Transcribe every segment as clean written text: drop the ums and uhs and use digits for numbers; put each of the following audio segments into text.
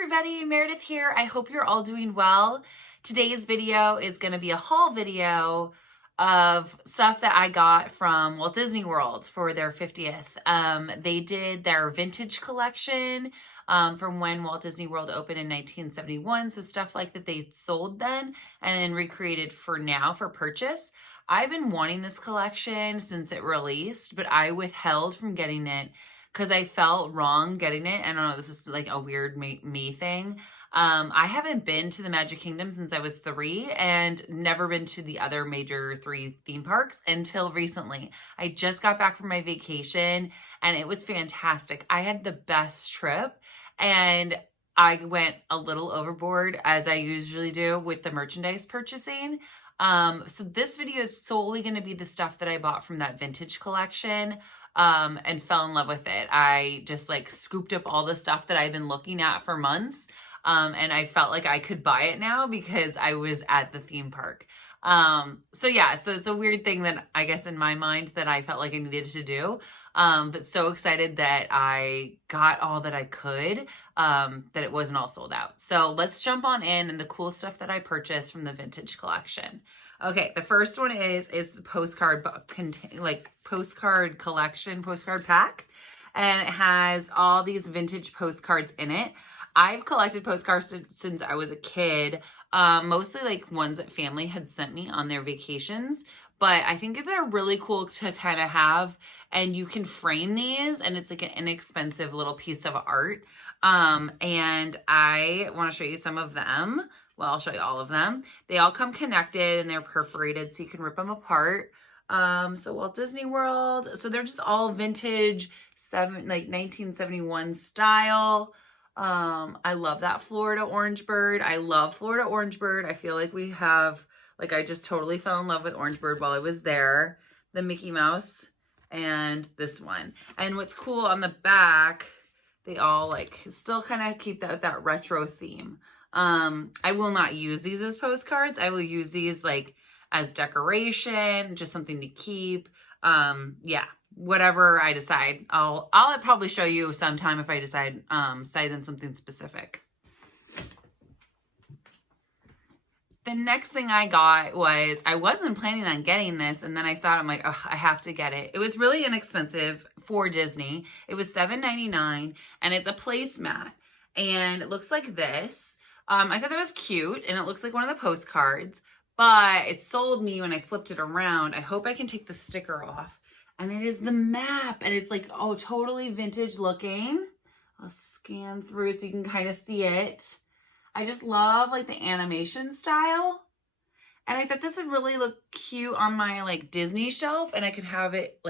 everybody, Meredith here. I hope you're all doing well. Today's video is going to be a haul video of stuff that I got from Walt Disney World for their 50th. They did their vintage collection from when Walt Disney World opened in 1971. So stuff like that they sold then and then recreated for now for purchase. I've been wanting this collection since it released, but I withheld from getting it because I felt wrong getting it. I don't know, this is like a weird me thing. I haven't been to the Magic Kingdom since I was 3 and never been to the other major 3 theme parks until recently. I just got back from my vacation and it was fantastic. I had the best trip and I went a little overboard, as I usually do with the merchandise purchasing. So this video is solely going to be the stuff that I bought from that vintage collection. And fell in love with it. I just like scooped up all the stuff that I've been looking at for months. And I felt like I could buy it now because I was at the theme park. So it's a weird thing that I guess in my mind that I felt like I needed to do. But so excited that I got all that I could, that it wasn't all sold out. So let's jump on in and the cool stuff that I purchased from the vintage collection. Okay, the first one is the postcard book, postcard collection, postcard pack, and it has all these vintage postcards in it. I've collected postcards since I was a kid, mostly like ones that family had sent me on their vacations, but I think they're really cool to kind of have, and you can frame these, and it's like an inexpensive little piece of art, and I want to show you some of them. Well, I'll show you all of them. They all come connected and they're perforated so you can rip them apart. So Walt Disney World. So they're just all vintage, 1971 style. I love that Florida Orange Bird. I love Florida Orange Bird. I feel like we have, I just totally fell in love with Orange Bird while I was there. The Mickey Mouse and this one. And what's cool on the back, they all still kind of keep that retro theme. I will not use these as postcards. I will use these as decoration, just something to keep. Whatever I decide. I'll probably show you sometime if I decide on something specific. The next thing I got was, I wasn't planning on getting this, and then I saw it, I'm like, oh, I have to get it. It was really inexpensive for Disney. It was $7.99, and it's a placemat, and it looks like this. I thought that was cute, and it looks like one of the postcards, but it sold me when I flipped it around. I hope I can take the sticker off. And it is the map, and it's totally vintage looking. I'll scan through so you can kind of see it. I just love the animation style. And I thought this would really look cute on my Disney shelf, and I could have it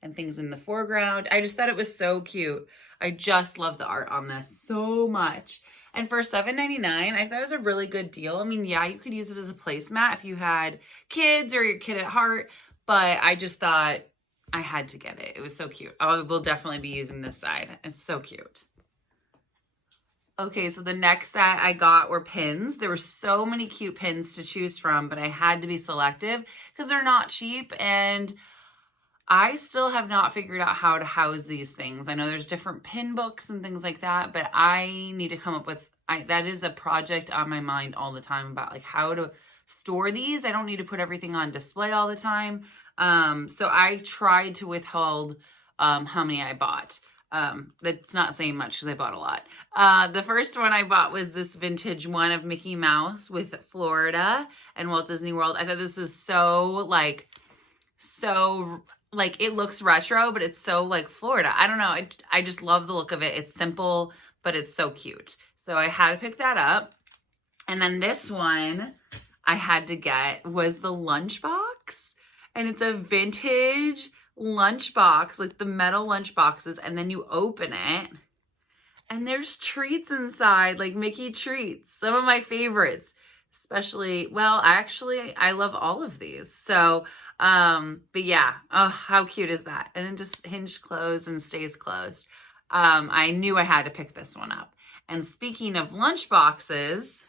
and things in the foreground. I just thought it was so cute. I just love the art on this so much. And for $7.99, I thought it was a really good deal. I mean, yeah, you could use it as a placemat if you had kids or your kid at heart, but I just thought I had to get it. It was so cute. I will definitely be using this side. It's so cute. Okay, so the next set I got were pins. There were so many cute pins to choose from, but I had to be selective because they're not cheap, and I still have not figured out how to house these things. I know there's different pin books and things like that, but I need to come up with, that is a project on my mind all the time about how to store these. I don't need to put everything on display all the time. So I tried to withhold how many I bought. That's not saying much because I bought a lot. The first one I bought was this vintage one of Mickey Mouse with Florida and Walt Disney World. I thought this was so it looks retro, but it's so Florida. I don't know. I just love the look of it. It's simple, but it's so cute. So I had to pick that up. And then this one I had to get was the lunchbox. And it's a vintage lunchbox, the metal lunch boxes. And then you open it and there's treats inside, Mickey treats. Some of my favorites, especially, I love all of these. So, but yeah, oh, how cute is that? And then just hinge closed and stays closed. I knew I had to pick this one up. And speaking of lunch boxes,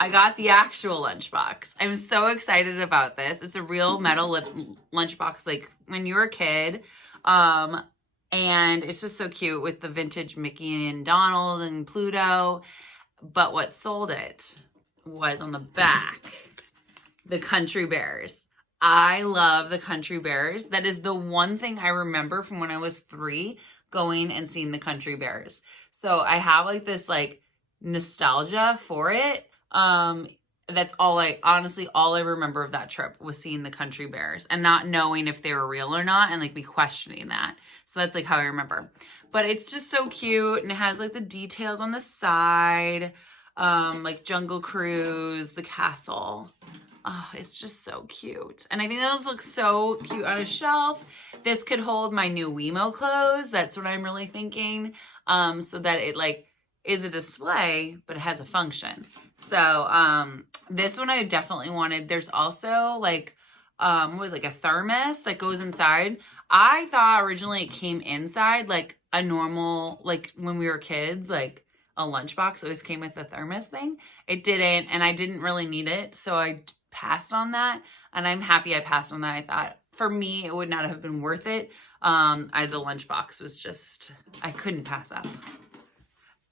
I got the actual lunchbox. I'm so excited about this. It's a real metal lunchbox, when you were a kid. And it's just so cute with the vintage Mickey and Donald and Pluto. But what sold it was on the back, the Country Bears. I love the Country Bears. That is the one thing I remember from when I was 3, going and seeing the Country Bears. So I have like this like nostalgia for it. That's all honestly, all I remember of that trip was seeing the Country Bears and not knowing if they were real or not, and like me questioning that. So that's like how I remember. But it's just so cute, and it has like the details on the side, like Jungle Cruise, the castle. Oh, it's just so cute. And I think those look so cute on a shelf. This could hold my new Wemo clothes. That's what I'm really thinking. So that it like is a display, but it has a function. So this one I definitely wanted. There's also like, what was it, like a thermos that goes inside. I thought originally it came inside like a normal, like when we were kids, like a lunchbox always came with the thermos thing. It didn't, and I didn't really need it. So I passed on that, and I'm happy I passed on that. I thought for me, it would not have been worth it. The lunchbox was just, I couldn't pass up.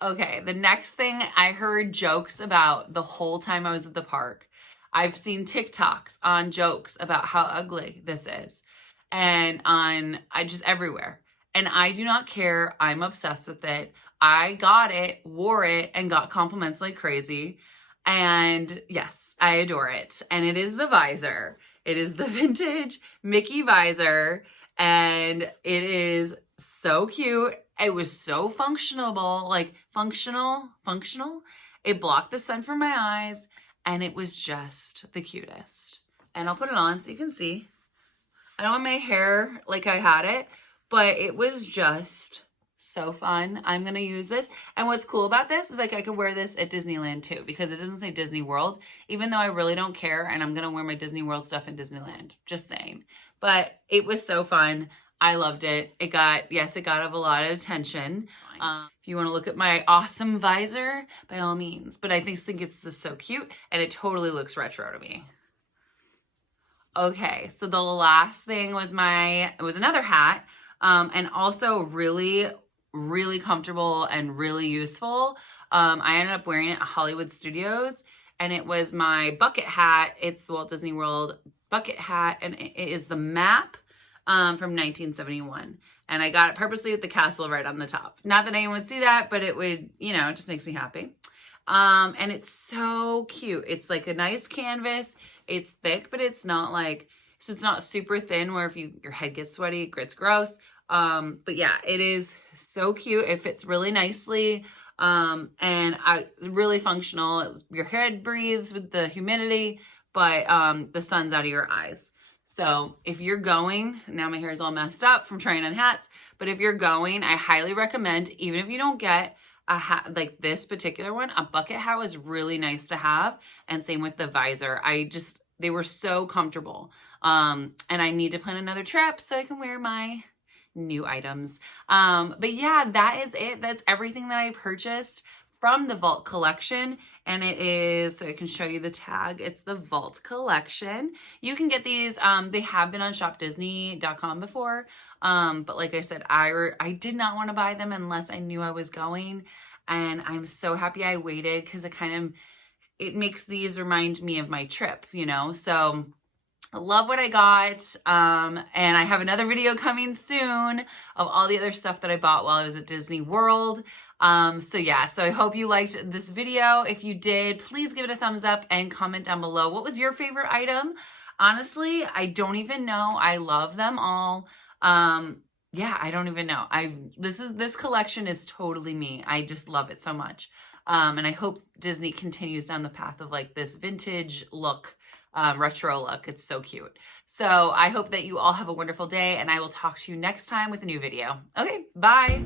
Okay, the next thing I heard jokes about the whole time I was at the park. I've seen TikToks on jokes about how ugly this is, and I just everywhere. And I do not care. I'm obsessed with it. I got it, wore it, and got compliments like crazy. And yes, I adore it. And it is the Visor. It is the vintage Mickey Visor, and it is so cute. It was so functional. It blocked the sun from my eyes, and it was just the cutest. And I'll put it on so you can see. I don't want my hair like I had it, but it was just so fun. I'm going to use this. And what's cool about this is like I could wear this at Disneyland too, because it doesn't say Disney World, even though I really don't care. And I'm going to wear my Disney World stuff in Disneyland, just saying. But it was so fun. I loved it. It got a lot of attention. If you want to look at my awesome visor, by all means. But I think it's just so cute, and it totally looks retro to me. Okay, so the last thing was another hat, and also really, really comfortable and really useful. I ended up wearing it at Hollywood Studios, and it was my bucket hat. It's the Walt Disney World bucket hat, and it is the map from 1971. And I got it purposely with the castle right on the top. Not that anyone would see that, but it would, it just makes me happy. And it's so cute. It's like a nice canvas. It's thick, but it's not like, so it's not super thin where if your head gets sweaty, it gets gross. But yeah, it is so cute. It fits really nicely. And really functional. Your head breathes with the humidity, but the sun's out of your eyes. So if you're going, now my hair is all messed up from trying on hats, but if you're going, I highly recommend, even if you don't get a hat like this particular one, a bucket hat was really nice to have. And same with the visor. They were so comfortable. And I need to plan another trip so I can wear my new items. But yeah, that is it. That's everything that I purchased from the Vault collection. And it is, so I can show you the tag. It's the Vault collection. You can get these, they have been on shopdisney.com before. But like I said, I did not want to buy them unless I knew I was going. And I'm so happy I waited, because it makes these remind me of my trip, So I love what I got. And I have another video coming soon of all the other stuff that I bought while I was at Disney World. So yeah, so I hope you liked this video. If you did, please give it a thumbs up and comment down below. What was your favorite item? Honestly, I don't even know. I love them all. Yeah, I don't even know. This collection is totally me. I just love it so much. And I hope Disney continues down the path of like this vintage look, retro look. It's so cute. So I hope that you all have a wonderful day, and I will talk to you next time with a new video. Okay, bye.